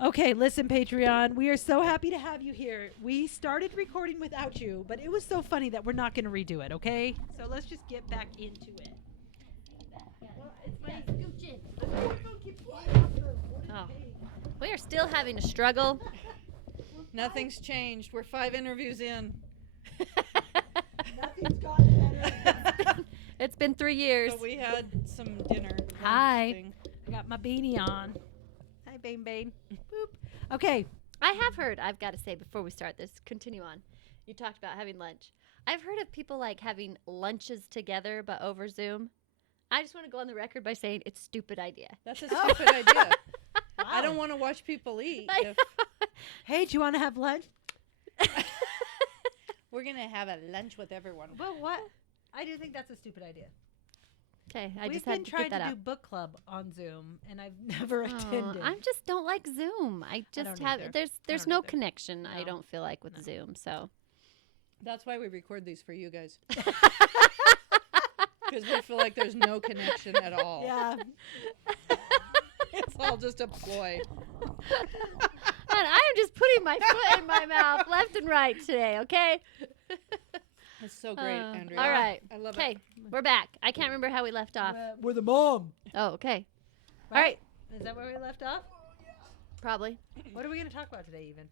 Okay, listen, Patreon. We are so happy to have you here. We started recording without you, but it was so funny that we're not going to redo it, okay? So let's just get back into it. Well, it's my Oh. We are still having a struggle. Nothing's changed. We're 5 interviews in. Nothing's gotten better. It's been 3 years. So we had some dinner. Hi. thing. I got my beanie on. Hi, Bane Bane. Boop. Okay. I have heard, I've got to say before we start this, continue on. You talked about having lunch. I've heard of people like having lunches together but over Zoom. I just want to go on the record by saying it's a stupid idea. That's a stupid idea. I Wow. don't want to watch people eat. I If Hey, do you want to have lunch? we're going to have a lunch with everyone. Well, what? I do think that's a stupid idea. Okay, I We've just been had to trying get that to out. do book club on Zoom, and I've never Oh, attended. I just don't like Zoom. I just don't have either. there's don't no either. connection. I No. don't feel like with No. Zoom. So That's why we record these for you guys. Because we feel like there's no connection at all. Yeah. It's all just a ploy. and I'm just putting my foot in my mouth left and right today. Okay. It's so great, Andrea. All right. I love Okay, it. we're back. I can't remember how we left off. We're the mom. Oh, okay. All right. Is that where we left off? Probably. What are we going to talk about today, even?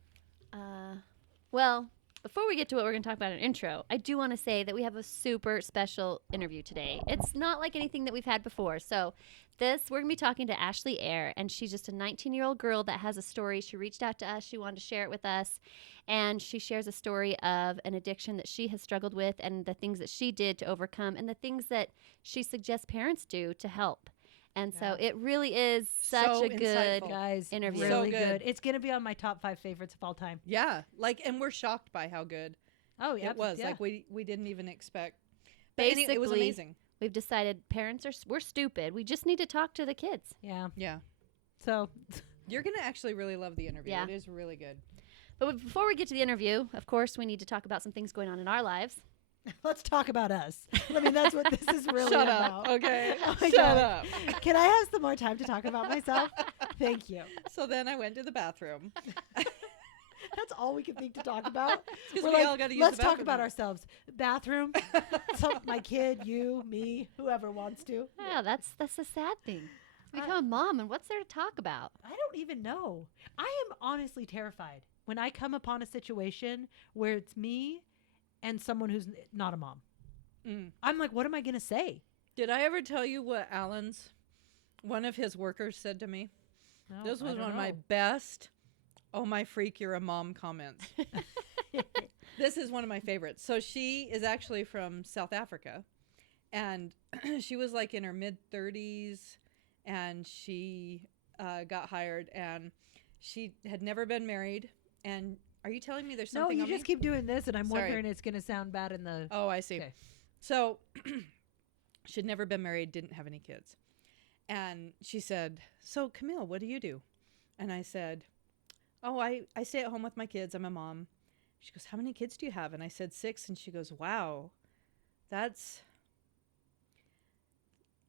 Well, before we get to what we're going to talk about in intro, I do want to say that we have a super special interview today. It's not like anything that we've had before. So we're going to be talking to Ashlee Ayre, and she's just a 19-year-old girl that has a story. She reached out to us. She wanted to share it with us, and she shares a story of an addiction that she has struggled with and the things that she did to overcome and the things that she suggests parents do to help. And so it really is such So a good insightful. Guys, interview. really So good. good. It's going to be on my top 5 favorites of all time. Yeah. And we're shocked by how good Oh, yeah. it was. Yeah. Like, we didn't even expect. But it was Basically, amazing. We've decided we're stupid. We just need to talk to the kids. Yeah. Yeah. So, You're going to actually really love the interview. Yeah. It is really good. But before we get to the interview, of course, we need to talk about some things going on in our lives. let's talk about us. I mean, that's what this is really Shut about. up. Okay. Oh my Shut God. up. Can I have some more time to talk about myself? Thank you. So then I went to the bathroom. That's all we can think to talk about. Because We're we all got to use let's the talk bathroom. about ourselves. Bathroom, my kid, you, me, whoever wants to. Yeah, that's the sad thing. You become a mom, and what's there to talk about? I don't even know. I am honestly terrified when I come upon a situation where it's me and someone who's not a mom. Mm. I'm like, what am I going to say? Did I ever tell you what one of his workers said to me? No, This I was don't one of my know. best, oh my freak, you're a mom comments. This is one of my favorites. So she is actually from South Africa, and she was like in her mid-30s, and she got hired, and she had never been married. And are you telling me there's No, something you on just me? keep doing this, and I'm Sorry. wondering it's going to sound bad in the... Oh, I see. Okay. So she'd never been married, didn't have any kids. And she said, so Camille, what do you do? And I said, oh, I stay at home with my kids. I'm a mom. She goes, how many kids do you have? And I said 6. And she goes, wow, that's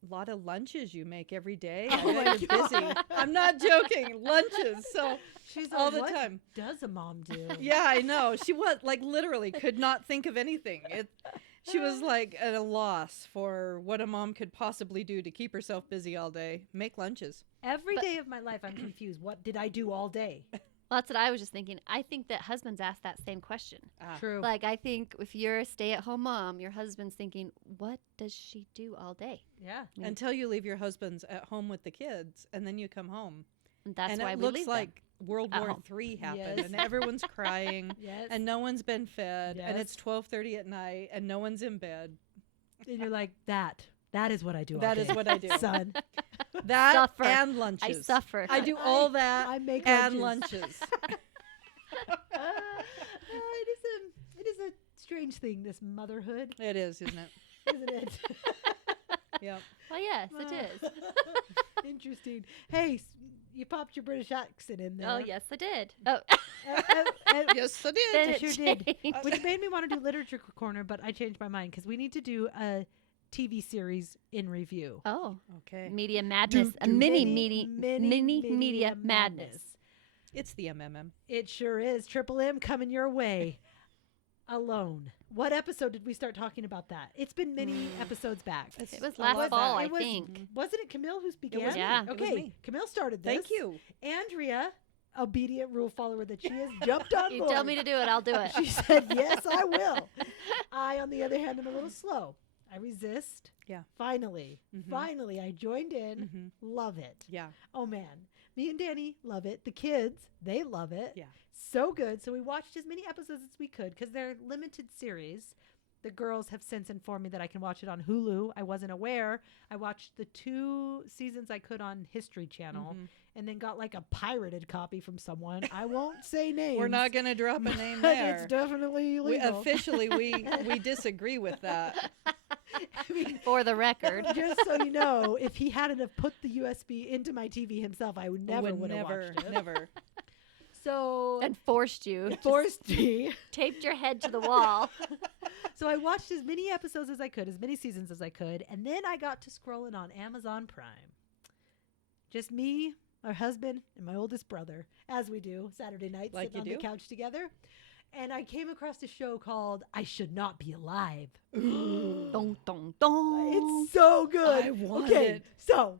a lot of lunches you make every day. I Oh bet my you're busy. God. I'm not joking. Lunches. So She's all like, the what time. does a mom do? Yeah, I know. She was like literally could not think of anything. She was like at a loss for what a mom could possibly do to keep herself busy all day. Make lunches. Every But- day of my life, I'm confused. What did I do all day? Well, that's what I was just thinking. I think that husbands ask that same question. Ah. True. Like, I think if you're a stay-at-home mom, your husband's thinking, what does she do all day? Yeah. Yeah. Until you leave your husbands at home with the kids, and then you come home, And that's and why it we looks leave like World at War home. III happened, Yes. and everyone's crying, Yes. and no one's been fed, and Yes. it's 12:30 at night, and no one's in bed. And you're like, that is what I do all That day. is what I do. Son. That Suffer. and I lunches. suffer. I do all that I make and lunches. lunches. It is a strange thing, this motherhood, It is, isn't it? isn't it? Yep. Well, yes, it is. Interesting. Hey, you popped your British accent in there. Oh, yes, I did. Oh, Yes, I did. then I it sure did. changed. Which made me want to do literature corner, but I changed my mind because we need to do a TV series in review. Oh, Okay. media madness. A mini media madness. It's the MMM. It sure is. Triple M coming your way. Alone. What episode did we start talking about that? It's been many episodes back. It was a last lot fall, back. I think. Wasn't it Camille who began? was me. Yeah. It was Okay. me. Camille started this. Thank you. Andrea, obedient rule follower that she is, jumped on You board. tell me to do it, I'll do it. She said, yes, I will. I, on the other hand, am a little slow. I resist. Yeah. Finally, Mhm. finally, I joined in. Mhm. Love it. Yeah. Oh, man. Me and Danny love it. The kids, they love it. Yeah. So good. So we watched as many episodes as we could because they're limited series. The girls have since informed me that I can watch it on Hulu. I wasn't aware. I watched the 2 seasons I could on History Channel Mhm. and then got like a pirated copy from someone. I won't say names. We're not going to drop a name but there. It's definitely We, illegal. officially, we disagree with that. I mean, For the record. just so you know, if he hadn't have put the USB into my TV himself, I would never Would have never, watched it. never. So And forced you. it forced me. Taped your head to the wall. So I watched as many episodes as I could, as many seasons as I could, and then I got to scrolling on Amazon Prime. Just me, our husband, and my oldest brother, as we do Saturday nights, Like sitting on you the do. couch together. And I came across a show called I Should Not Be Alive. Dong, dong, dong. It's so good. I want okay, it. so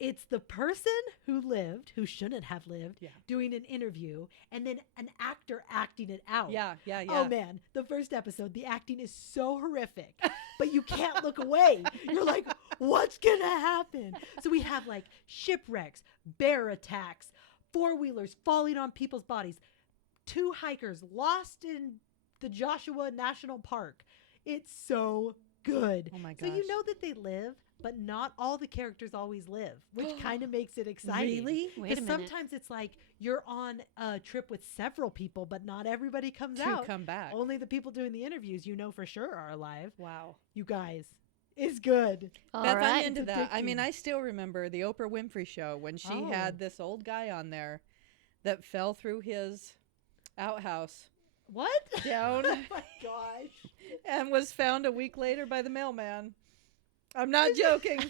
it's the person who lived, who shouldn't have lived, Yeah. doing an interview, and then an actor acting it out. Yeah, yeah, yeah. Oh man, the first episode, the acting is so horrific, but you can't look away. You're like, what's gonna happen? So we have like shipwrecks, bear attacks, 4-wheelers falling on people's bodies, 2 hikers lost in the Joshua National Park. It's so good. Oh my So gosh. you know that they live, but not all the characters always live, which kind of makes it exciting. Really? Wait a Because minute. sometimes it's like you're on a trip with several people, but not everybody comes To out. come back. Only the people doing the interviews you know for sure are alive. Wow. You guys, it's good. All Beth, I'm right. into It's that. I mean, addicting. I still remember the Oprah Winfrey show when she Oh. had this old guy on there that fell through his outhouse What? down Oh my gosh. and was found a week later by the mailman. I'm not joking.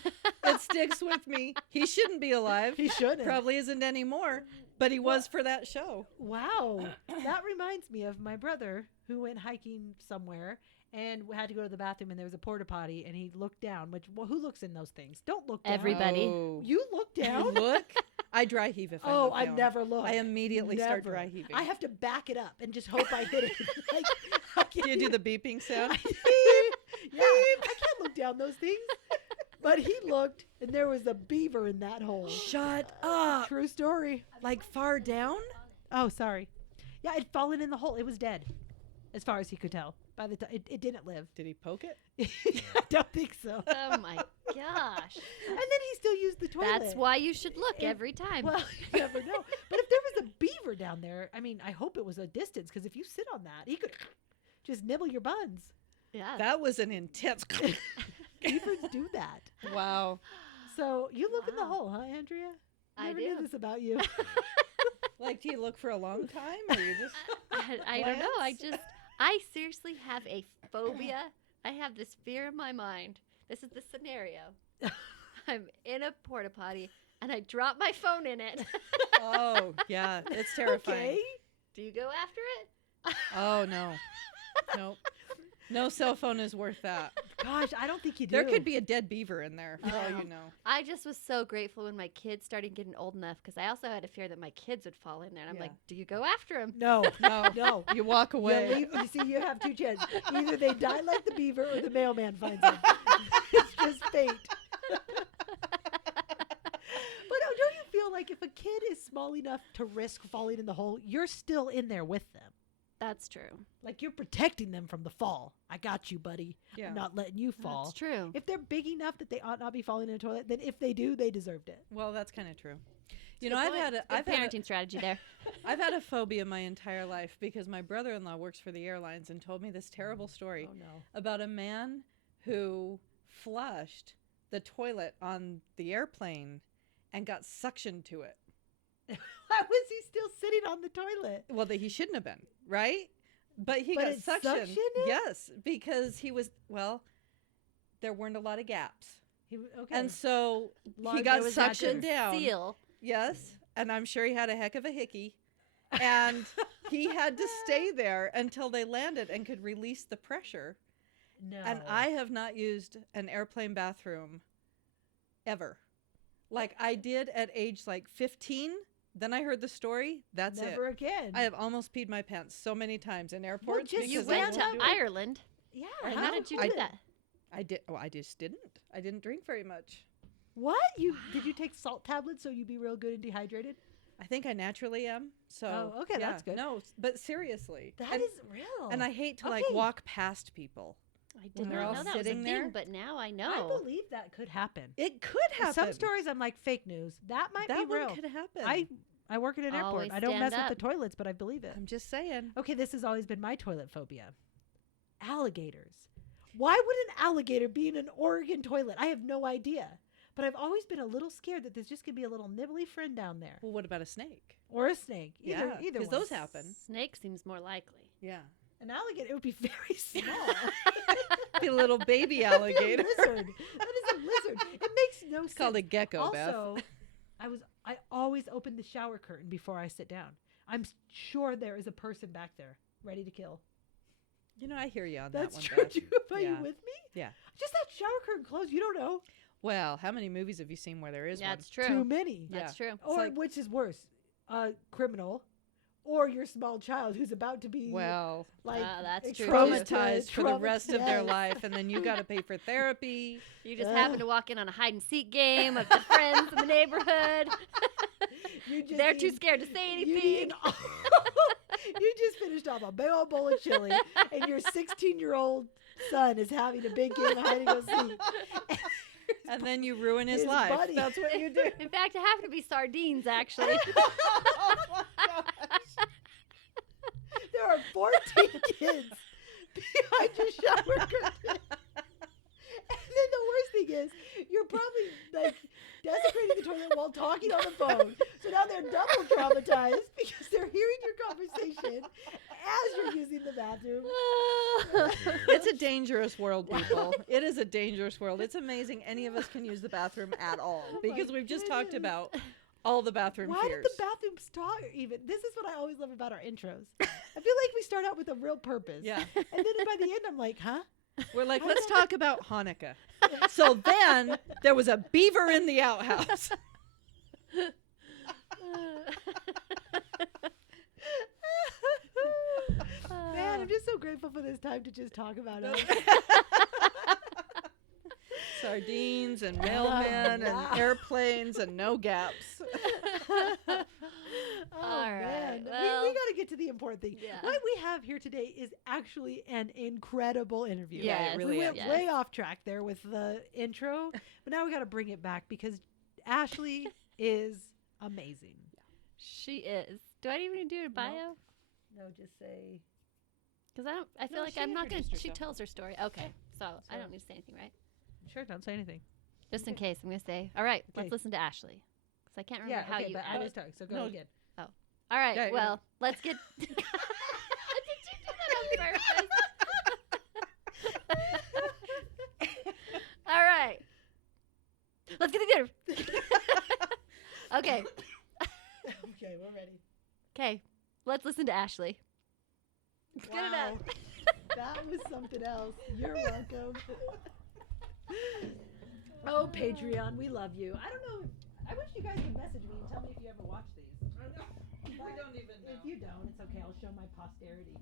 It sticks with me. He shouldn't be alive. He shouldn't. Probably isn't anymore, but he was for that show. Wow. That reminds me of my brother who went hiking somewhere and had to go to the bathroom and there was a porta potty and he looked down, which, well, who looks in those things? Don't look down. Everybody. Oh. You look You down? look. I dry heave if I Oh, look I down. never look. I immediately start Never. dry heaving. I have to back it up and just hope I hit it. like, I Do you do the beeping sound? yeah, I can't look down those things. But he looked, and there was a beaver in that hole. Shut up. True story. Like far down? Oh, sorry. Yeah, it'd fallen in the hole. It was dead, as far as he could tell. By the time it didn't live. Did he poke it? I don't think so. Oh my gosh. And then he still used the toilet. That's why you should look It- every time. Well, you never know. But if there was a beaver down there, I mean, I hope it was a distance because if you sit on that, he could just nibble your buns. yeah. That was an intense. Beavers do that. Wow. So you look in the Wow. hole, huh, Andrea? I Never do. knew this about you. Like, do you look for a long time, or you just? I don't know. Glance? I seriously have a phobia. I have this fear in my mind. This is the scenario. I'm in a porta potty and I drop my phone in it. Oh, yeah, it's terrifying. Okay. Do you go after it? Oh no, nope. No cell phone is worth that. Gosh, I don't think you do. There could be a dead beaver in there, for all Oh. you know. I just was so grateful when my kids started getting old enough because I also had a fear that my kids would fall in there. And I'm Yeah. like, do you go after him? No, No, no. you walk away. You see, you have 2 chances. Either they die like the beaver or the mailman finds them. It's just fate. But don't you feel like if a kid is small enough to risk falling in the hole, you're still in there with them? That's true. Like you're protecting them from the fall. I got you, buddy. Yeah. I'm not letting you fall. That's true. If they're big enough that they ought not be falling in a toilet, then if they do, they deserved it. Well, that's kind of true. You Good know, point. I've Good had parenting strategy there. I've had a phobia my entire life because my brother-in-law works for the airlines and told me this terrible story Oh no. about a man who flushed the toilet on the airplane and got suctioned to it. Why was he still sitting on the toilet? Well, that he shouldn't have been, right? But he But got it suctioned. suctioned it? Yes, because he was, well, there weren't a lot of gaps. Okay. And so he Large- got it was suctioned natural. down. Seal. Yes. and I'm sure he had a heck of a hickey. And he had to stay there until they landed and could release the pressure. No. And I have not used an airplane bathroom ever. Like I did at age like 15. Then I heard the story. That's Never it. again. I have almost peed my pants so many times in airports. just You because I went to won't do it. Ireland. yeah. How did you do that? I did. Oh, I just didn't. I didn't drink very much. What? Did you take salt tablets so you'd be real good and dehydrated? I think I naturally am. So Oh, okay, yeah, that's good. No, but seriously, That is real. and I hate to like Okay. walk past people. I When did they're not all know that was a sitting thing, there. but now I I know. believe that could happen. It could happen. Some stories I'm like fake news. That might that be real. one could happen. I work at an airport. Always I don't stand mess up. with the toilets, but I believe it. I'm just saying. Okay, this has always been my toilet phobia. Alligators. Why would an alligator be in an Oregon toilet? I have no idea. But I've always been a little scared that there's just going to be a little nibbly friend down there. Well, what about a snake? Or a snake. Either because one. those happen. Snake seems more likely. Yeah, An alligator, it would be very small. be a little baby That'd be a alligator. lizard. That is a lizard. It makes no It's sense. called a gecko, Beth. Also, I always open the shower curtain before I sit down. I'm sure there is a person back there ready to kill. You know, I hear you on That's that true. one, Beth. Too. Are you Yeah. with me? Yeah. Just that shower curtain closed. You don't know. Well, how many movies have you seen where there is Yeah, one? it's true. Too many. That's true. Or like- which is worse, a criminal, or your small child who's about to be Well, like that's true. traumatized for the rest of their yes. life, and then you got to pay for therapy. You just happen to walk in on a hide and seek game of the friends in the neighborhood. You just They're too eat- scared to say you anything. eat- you just finished off a big old bowl of chili, and your 16-year-old son is having a big game of hide and go seek. And then you ruin his His life. buddy. That's what you do. In fact, it happened to be sardines, actually. Oh my gosh. There are 14 kids behind your shower curtain. And then the worst thing is, you're probably like desecrating the toilet while talking on the phone. So now they're double traumatized because they're hearing your conversation as you're using the bathroom. It's a dangerous world, people. It is a dangerous world. It's amazing any of us can use the bathroom at all Oh my because we've just talked goodness. about all the bathroom Why fears. did the bathroom start even? This is what I always love about our intros. I feel like we start out with a real purpose. Yeah. And then by the end, I'm like, huh? We're like, let's talk about Hanukkah. So then there was a beaver in the outhouse. Man, I'm just so grateful for this time to just talk about it. Sardines and mailmen wow. and airplanes and no gaps. Oh, All right, man. We well- got to get to the important thing. Yeah. What we have here today is actually an incredible interview. Yes, it really we went is. way off track there with the intro, but now we got to bring it back because Ashlee is amazing. She is. Do I even do a bio? No, just say. Because I feel No, like she I'm not going to. introduced She herself. tells her story. Okay. So I don't need to say anything, right? Sure, don't say anything. Just in case, I'm going to say, all right, Okay. let's listen to Ashlee. Because I can't remember how you but I added. was talking, so go No. again. All right, Yeah, well, let's get. Did you do that on purpose? All right. Let's get together. Okay. Okay, we're ready. Okay. Let's listen to Ashlee. Let's get it Wow. up. That was something else. You're welcome. Oh, Patreon, we love you. I don't know. I wish you guys would message me and tell me if you ever watch these. We don't even know. If you don't, it's okay. I'll show my posterity.